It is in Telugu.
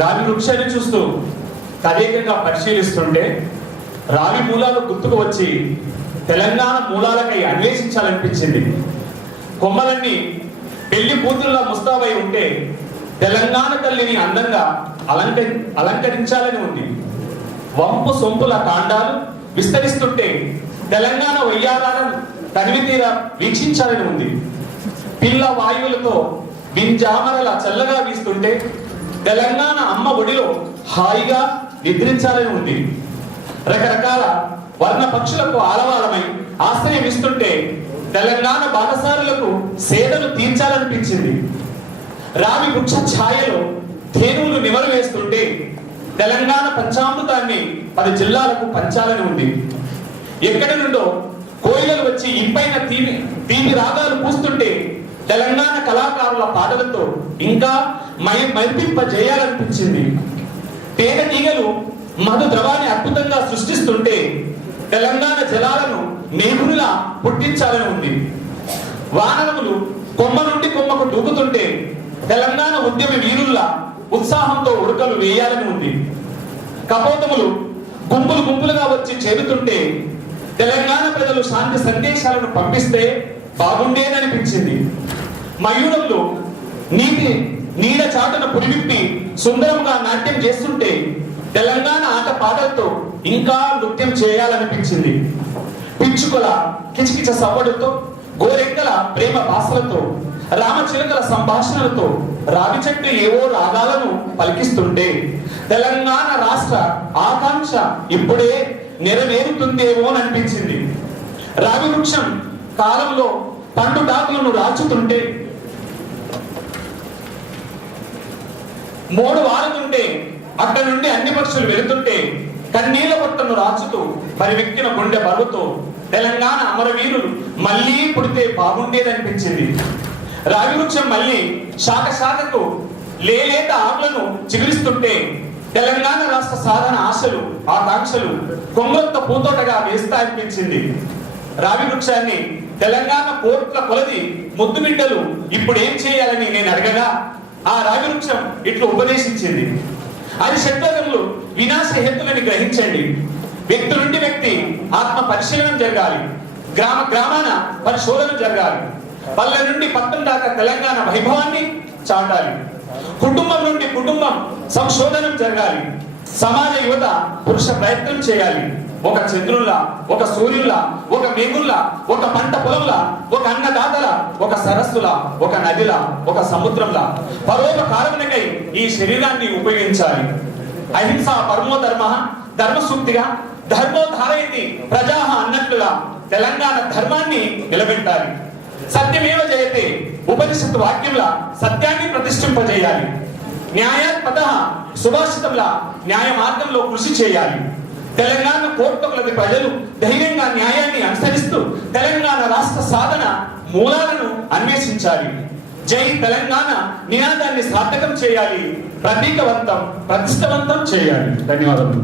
రావి వృక్షాన్ని చూస్తూ తదేకంగా పరిశీలిస్తుంటే రావి మూలాలు గుర్తుకు వచ్చి తెలంగాణ మూలాలకై అన్వేషించాలనిపించింది. కొమ్మలన్నీ పెళ్లి కూతురులా ముస్తాబై ఉంటే తెలంగాణ తల్లిని అందంగా అలంకరించాలని ఉంది. వంపు సొంపుల కాండాలు విస్తరిస్తుంటే తెలంగాణ వయ్యారాలను తనివి తీరా వీక్షించాలని ఉంది. పిల్ల వాయువులతో వింజామరల చల్లగా వీస్తుంటే తెలంగాణ అమ్మ ఒడిలో హాయిగా నిద్రించాలని ఉంది. రకరకాల వర్ణ పక్షులకు ఆలవాలమై ఆశ్రయం ఇస్తుంటే తెలంగాణ బాటసారులకు సేదను తీర్చాలనిపించింది. రావి వృక్ష ఛాయలో ధేనువులు నిమరు వేస్తుంటే తెలంగాణ పంచామృతాన్ని 10 జిల్లాలకు పంచాలని ఉంది. ఎక్కడి నుండో కోయిలలు వచ్చి ఇంపైన తీపి రాగాలు పూస్తుంటే తెలంగాణ కళాకారుల పాటలతో ఇంకా మైపింపజేయాలనిపించింది. తేనె తీగలు మధు ద్రవాన్ని అద్భుతంగా సృష్టిస్తుంటే తెలంగాణ జలాలను మేఘునిలా పుట్టించాలని ఉంది. వానరములు కొమ్మ నుండి కొమ్మకు దూకుతుంటే తెలంగాణ ఉద్యమ వీరుల్లా ఉత్సాహంతో ఉడకలు వేయాలని ఉంది. కపోతములు గుంపులు గుంపులుగా వచ్చి చేరుతుంటే తెలంగాణ ప్రజలు శాంతి సందేశాలను పంపిస్తే బాగుండేదనిపించింది. మయూరంలో నీడ చాటున పురివిప్పి సుందరంగా నాట్యం చేస్తుంటే తెలంగాణ ఆట పాటలతో ఇంకా నృత్యం చేయాలనిపించింది. పిచ్చుకల కిచకిచ సవ్వడుతో, గోరెక్కల ప్రేమ భాషలతో, రామచిలకల సంభాషణలతో రావి చెట్టు ఏవో రాగాలను పలికిస్తుంటే తెలంగాణ రాష్ట్ర ఆకాంక్ష ఇప్పుడే నెరవేరుతుందేమో అనిపించింది. రావి వృక్షం కాలంలో పండు టాకులను రాచుతుంటే, మోడు వారుతుంటే అక్కడి నుండి అన్ని పక్షులు వెళుతుంటే కన్నీళ్ల పొట్టను రాచుతూ పరివెక్కిన గుండె బరువుతో తెలంగాణ అమరవీరులు మళ్ళీ పుడితే బాగుండేదనిపించింది. రావి వృక్షం మళ్ళీ శాఖ శాఖకు లేలేత ఆకులను చిగురిస్తుంటే తెలంగాణ రాష్ట్ర సాధన ఆశలు ఆకాంక్షలు కొంగొత్త పూతోటగా వేస్తాయనిపించింది. రావి వృక్షాన్ని తెలంగాణ కోట్ల కొలది ముద్దు బిడ్డలు ఇప్పుడు ఏం చేయాలని నేను అడగగా ఆ రావి వృక్షం ఇట్లు ఉపదేశించింది. అది షట్వగములు వినాశ హేతులని గ్రహించండి. వ్యక్తి నుండి వ్యక్తి ఆత్మ పరిశీలన జరగాలి. గ్రామ గ్రామాన పరిశోధన జరగాలి. పల్లె నుండి పట్టణం దాకా తెలంగాణ వైభవాన్ని చాటాలి. కుటుంబం నుండి కుటుంబం సంశోధనం జరగాలి. సమాజ యువత పురుష ప్రయత్నం చేయాలి. ఒక చంద్రుల్లా, ఒక సూర్యుల్లా, ఒక మేఘుల్లా, ఒక పంట పొలంలా, ఒక అన్నదాతల, ఒక సరస్సులా, ఒక నదిలా, ఒక సముద్రంలా పరోపకారమునకై ఈ శరీరాన్ని ఉపయోగించాలి. అహింస పరమో ధర్మ, ధర్మసూక్తిగా ధర్మోధారయతి ప్రజాహ అన్నట్లుగా తెలంగాణ ధర్మాన్ని నిలబెట్టాలి. సత్యమేవ జయతే ఉపనిషత్తు వాక్యంలా సత్యాన్ని ప్రతిష్ఠింపజేయాలి. న్యాయాత్మతః సుభాషితంలా న్యాయ మార్గంలో కృషి చేయాలి. తెలంగాణ కోట్ల కొలది ప్రజలు ధైర్యంగా న్యాయాన్ని అనుసరిస్తూ తెలంగాణ రాష్ట్ర సాధన మూలాలను అన్వేషించాలి. జై తెలంగాణ నినాదాన్ని సార్థకం చేయాలి. ప్రతీకవంతం ప్రతిష్టవంతం చేయాలి. ధన్యవాదాలు.